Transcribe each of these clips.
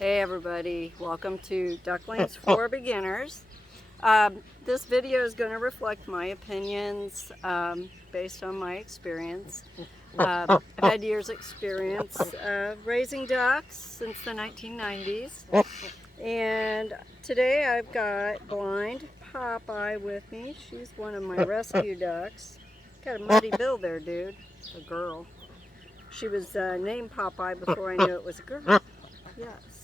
Hey everybody, welcome to Ducklings for Beginners. This video is going to reflect my opinions based on my experience. I've had years experience raising ducks since the 1990s, and today I've got blind Popeye with me. She's one of my rescue ducks. Got a muddy bill there, dude. A girl. She was named Popeye before I knew it was a girl. Yes.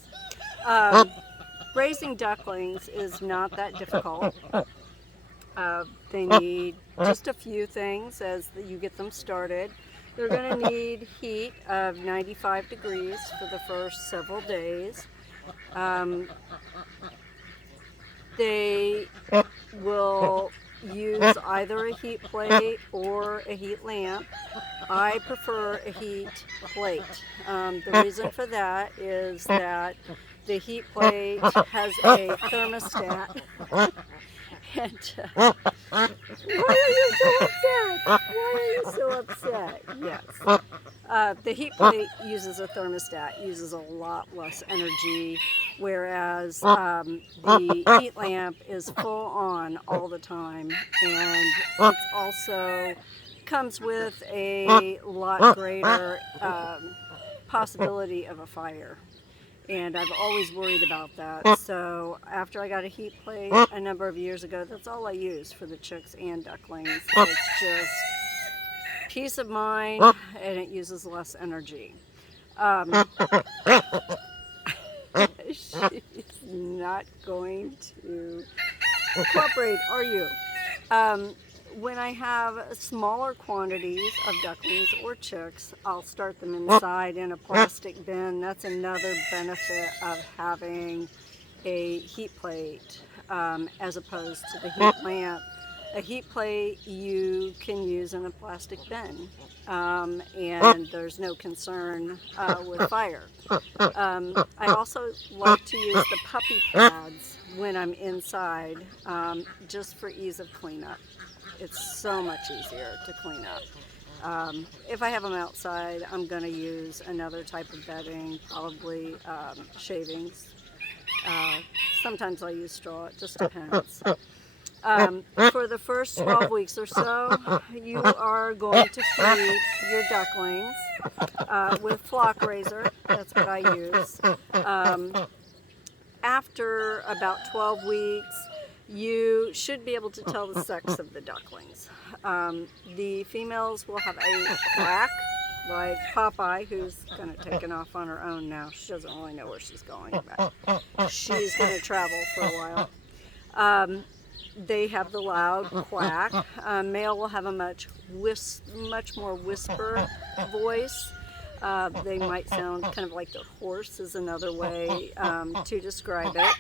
Raising ducklings is not that difficult. They need just a few things as you get them started. They're going to need heat of 95 degrees for the first several days. They will use either a heat plate or a heat lamp. I prefer a heat plate. The reason for that is that the heat plate has a thermostat. And why are you so upset? Why are you so upset? Yes. The heat plate uses a thermostat, uses a lot less energy, whereas the heat lamp is full on all the time, and it's also comes with a lot greater possibility of a fire. And I've always worried about that. So after I got a heat plate a number of years ago, that's all I use for the chicks and ducklings. It's just peace of mind, and it uses less energy. She's not going to cooperate, are you? When I have smaller quantities of ducklings or chicks, I'll start them inside in a plastic bin. That's another benefit of having a heat plate as opposed to the heat lamp. A heat plate you can use in a plastic bin, and there's no concern with fire. I also like to use the puppy pads when I'm inside, just for ease of cleanup. It's so much easier to clean up. If I have them outside, I'm going to use another type of bedding, probably shavings. Sometimes I'll use straw, it just depends. For the first 12 weeks or so, you are going to feed your ducklings with flock raiser. That's what I use. After about 12 weeks, you should be able to tell the sex of the ducklings. The females will have a quack, like Popeye, who's kind of taken off on her own now. She doesn't really know where she's going, but she's going to travel for a while. They have the loud quack. Male will have a much more whisper voice. They might sound kind of like the horse is another way to describe it.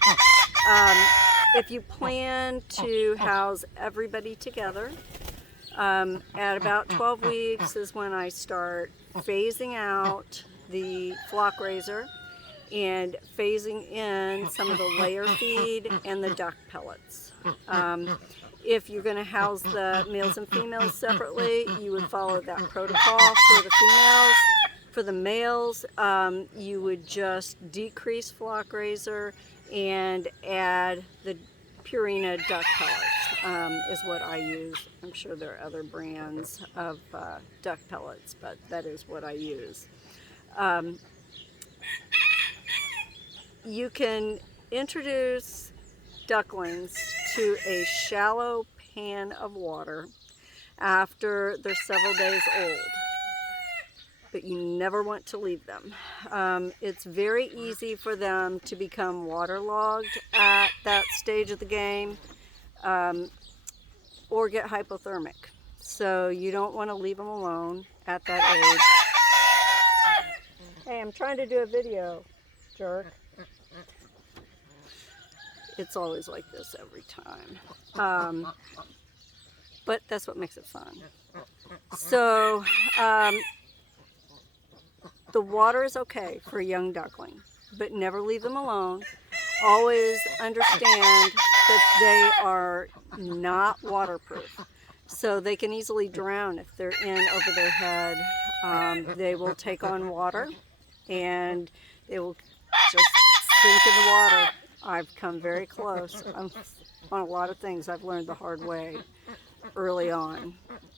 If you plan to house everybody together, at about 12 weeks is when I start phasing out the flock raiser and phasing in some of the layer feed and the duck pellets. If you're going to house the males and females separately, you would follow that protocol for the females. For the males, you would just decrease flock raiser and add the Purina duck pellets is what I use. I'm sure there are other brands of duck pellets, but that is what I use. You can introduce ducklings to a shallow pan of water after they're several days old, but you never want to leave them. It's very easy for them to become waterlogged at that stage of the game, or get hypothermic. So you don't want to leave them alone at that age. Hey, I'm trying to do a video, jerk. It's always like this every time. But that's what makes it fun. So, the water is okay for a young duckling, but never leave them alone. Always understand that they are not waterproof, so they can easily drown if they're in over their head. They will take on water, and they will just sink in the water. I've come very close on a lot of things I've learned the hard way early on.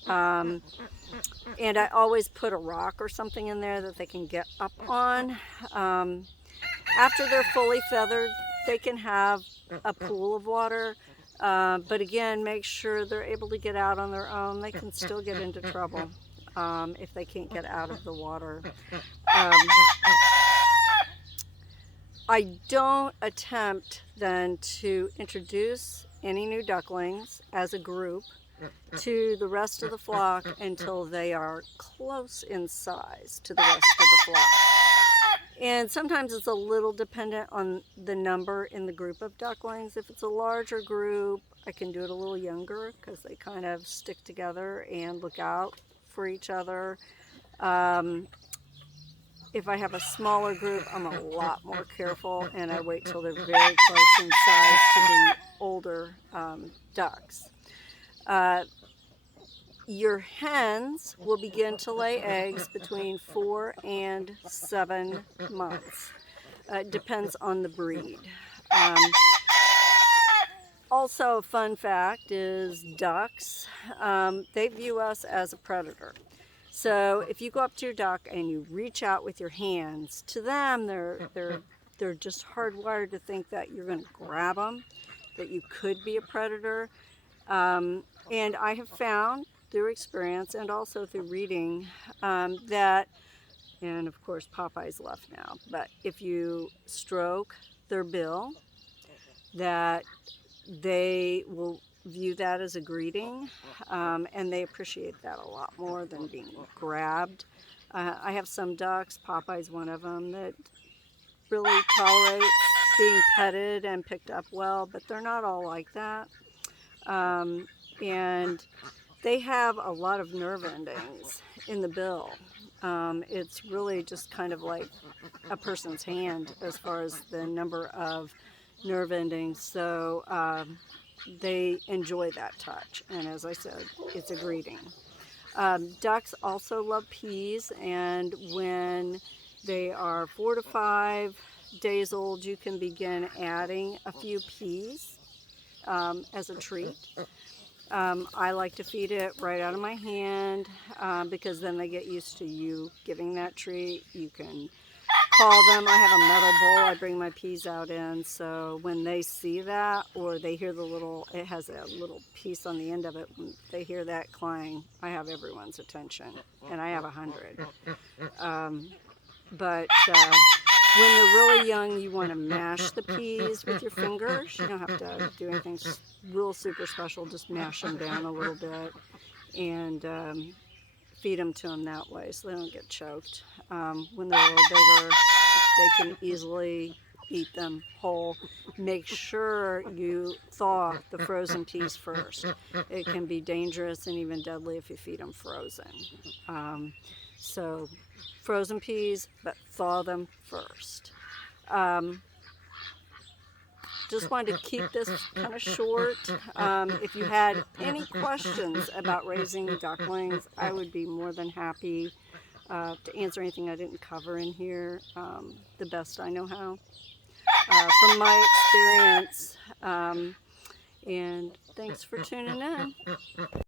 And I always put a rock or something in there that they can get up on. After they're fully feathered, they can have a pool of water. But again, make sure they're able to get out on their own. They can still get into trouble if they can't get out of the water. I don't attempt then to introduce any new ducklings as a group to the rest of the flock until they are close in size to the rest of the flock. And sometimes it's a little dependent on the number in the group of ducklings. If it's a larger group, I can do it a little younger because they kind of stick together and look out for each other. If I have a smaller group, I'm a lot more careful, and I wait till they're very close in size to the older ducks. Your hens will begin to lay eggs between 4 and 7 months. It depends on the breed. Also, a fun fact is ducks, they view us as a predator. So if you go up to your duck and you reach out with your hands, to them they're just hardwired to think that you're going to grab them, that you could be a predator. And I have found through experience and also through reading that, and of course Popeye's left now, but if you stroke their bill, that they will view that as a greeting, and they appreciate that a lot more than being grabbed. I have some ducks, Popeye's one of them, that really tolerates being petted and picked up well, but they're not all like that. And they have a lot of nerve endings in the bill. It's really just kind of like a person's hand as far as the number of nerve endings. So they enjoy that touch, and as I said, it's a greeting. Ducks also love peas, and when they are 4 to 5 days old, you can begin adding a few peas as a treat. I like to feed it right out of my hand because then they get used to you giving that treat. You can call them. I have a metal bowl I bring my peas out in, so when they see that or they hear it has a little piece on the end of it, when they hear that clang, I have everyone's attention, and I have 100. But when they're really young, you want to mash the peas with your fingers. You don't have to do anything real super special, just mash them down a little bit and feed them to them that way so they don't get choked. When they're a little bigger, they can easily eat them whole. Make sure you thaw the frozen peas first. It can be dangerous and even deadly if you feed them frozen. So frozen peas, but thaw them first. Just wanted to keep this kind of short. If you had any questions about raising ducklings, I would be more than happy to answer anything I didn't cover in here the best I know how from my experience. And thanks for tuning in.